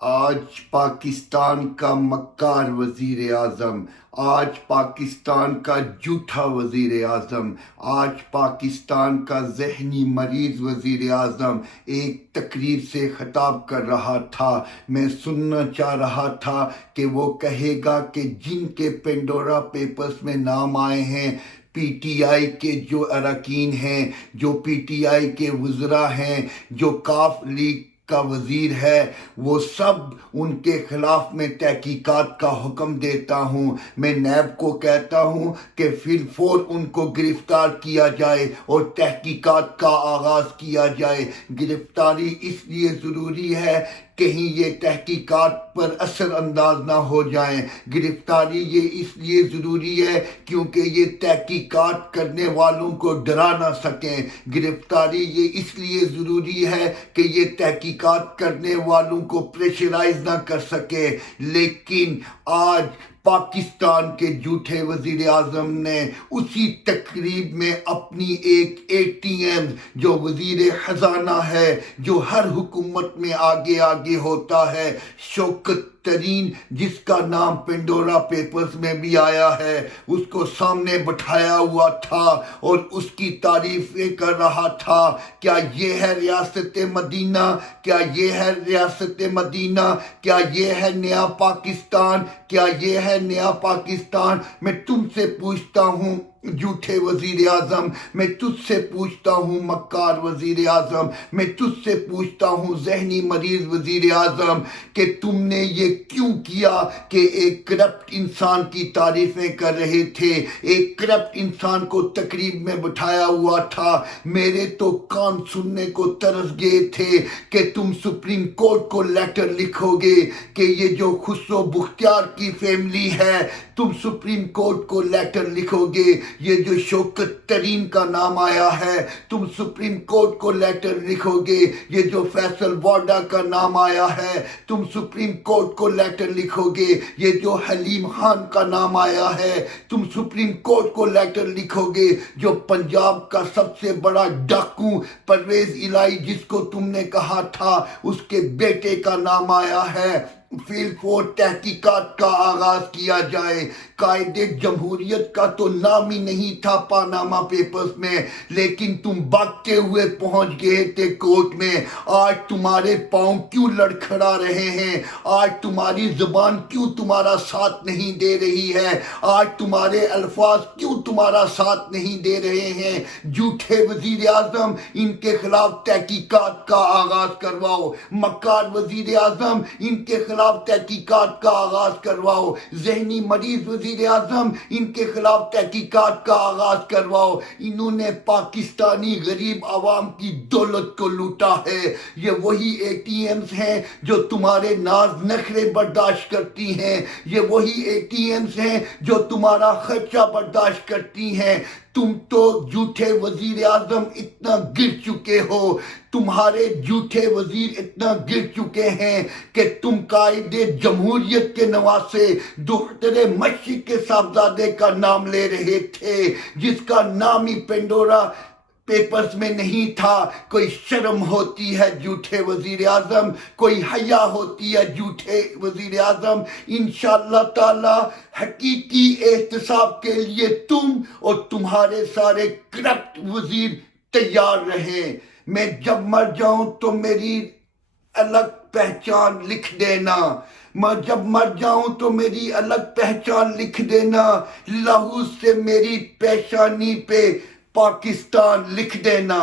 آج پاکستان کا مکار وزیر اعظم، آج پاکستان کا جھوٹا وزیر اعظم، آج پاکستان کا ذہنی مریض وزیر اعظم ایک تقریر سے خطاب کر رہا تھا۔ میں سننا چاہ رہا تھا کہ وہ کہے گا کہ جن کے پینڈورا پیپرز میں نام آئے ہیں، پی ٹی آئی کے جو اراکین ہیں، جو پی ٹی آئی کے وزراء ہیں، جو کاف لیگ کا وزیر ہے، وہ سب ان کے خلاف میں تحقیقات کا حکم دیتا ہوں۔ میں نیب کو کہتا ہوں کہ فی الفور ان کو گرفتار کیا جائے اور تحقیقات کا آغاز کیا جائے۔ گرفتاری اس لیے ضروری ہے کہیں یہ تحقیقات پر اثر انداز نہ ہو جائیں۔ گرفتاری یہ اس لیے ضروری ہے کیونکہ یہ تحقیقات کرنے والوں کو ڈرا نہ سکیں۔ گرفتاری یہ اس لیے ضروری ہے کہ یہ تحقیقات کرنے والوں کو پریشرائز نہ کر سکے۔ لیکن آج پاکستان کے جھوٹے وزیر اعظم نے اسی تقریب میں اپنی ایک اے ٹی ایم جو وزیر خزانہ ہے، جو ہر حکومت میں آگے آگے ہوتا ہے، شوکت ترین، جس کا نام پینڈورا پیپرز میں بھی آیا ہے، اس کو سامنے بٹھایا ہوا تھا اور اس کی تعریفیں کر رہا تھا۔ کیا یہ ہے ریاست مدینہ؟ کیا یہ ہے ریاست مدینہ؟ کیا یہ ہے نیا پاکستان؟ کیا یہ ہے نیا پاکستان؟ میں تم سے پوچھتا ہوں جھوٹے وزیر اعظم، میں تجھ سے پوچھتا ہوں مکار وزیر اعظم، میں تجھ سے پوچھتا ہوں ذہنی مریض وزیر اعظم، کہ تم نے یہ کیوں کیا کہ ایک کرپٹ انسان کی تعریفیں کر رہے تھے، ایک کرپٹ انسان کو تقریب میں بٹھایا ہوا تھا۔ میرے تو کان سننے کو ترس گئے تھے کہ تم سپریم کورٹ کو لیٹر لکھو گے کہ یہ جو خسرو بختیار کی فیملی ہے، تم سپریم کورٹ کو لیٹر لکھو گے، یہ جو شوکت ترین کا نام آیا ہے، تم سپریم کورٹ کو لیٹر لکھو گے، یہ جو فیصل وارڈا کا نام آیا ہے، تم سپریم کورٹ کو لیٹر لکھو گے، یہ جو حلیم خان کا نام آیا ہے، تم سپریم کورٹ کو لیٹر لکھو گے، جو پنجاب کا سب سے بڑا ڈاکو پرویز الہی جس کو تم نے کہا تھا اس کے بیٹے کا نام آیا ہے۔ فی الفور تحقیقات کا آغاز کیا جائے۔ قائد جمہوریت کا تو نام ہی نہیں تھا پاناما پیپرز میں، لیکن تم بھاگتے ہوئے پہنچ گئے تھے کورٹ میں۔ آج تمہارے پاؤں کیوں لڑکھڑا رہے ہیں؟ آج تمہاری زبان کیوں تمہارا ساتھ نہیں دے رہی ہے؟ آج تمہارے الفاظ کیوں تمہارا ساتھ نہیں دے رہے ہیں؟ جھوٹے وزیر اعظم، ان کے خلاف تحقیقات کا آغاز کرواؤ۔ مکار وزیر اعظم، ان کے خلاف تحقیقات کا آغاز کرواؤ۔ ذہنی مریض وزیر اعظم، ان کے خلاف تحقیقات کا آغاز کرواؤ۔ انہوں نے پاکستانی غریب عوام کی دولت کو لوٹا ہے۔ یہ وہی اے ٹی ایمز ہیں جو تمہارے ناز نخرے برداشت کرتی ہیں، یہ وہی اے ٹی ایمز ہیں جو تمہارا خرچہ برداشت کرتی ہیں۔ تم تو جھوٹے وزیر اعظم اتنا گر چکے ہو، تمہارے جھوٹے وزیر اتنا گر چکے ہیں کہ تم قائد جمہوریت کے نواسے دختر مشرق کے صاحبزادے کا نام لے رہے تھے، جس کا نام ہی پینڈورا پیپرز میں نہیں تھا۔ کوئی شرم ہوتی ہے جھوٹے وزیر اعظم، کوئی حیا ہوتی ہے جھوٹے وزیر اعظم۔ انشاءاللہ تعالی حقیقی احتساب کے لیے تم اور تمہارے سارے کرپٹ وزیر تیار رہیں۔ میں جب مر جاؤں تو میری الگ پہچان لکھ دینا، میں جب مر جاؤں تو میری الگ پہچان لکھ دینا، لہو سے میری پیشانی پہ پاکستان لکھ دینا۔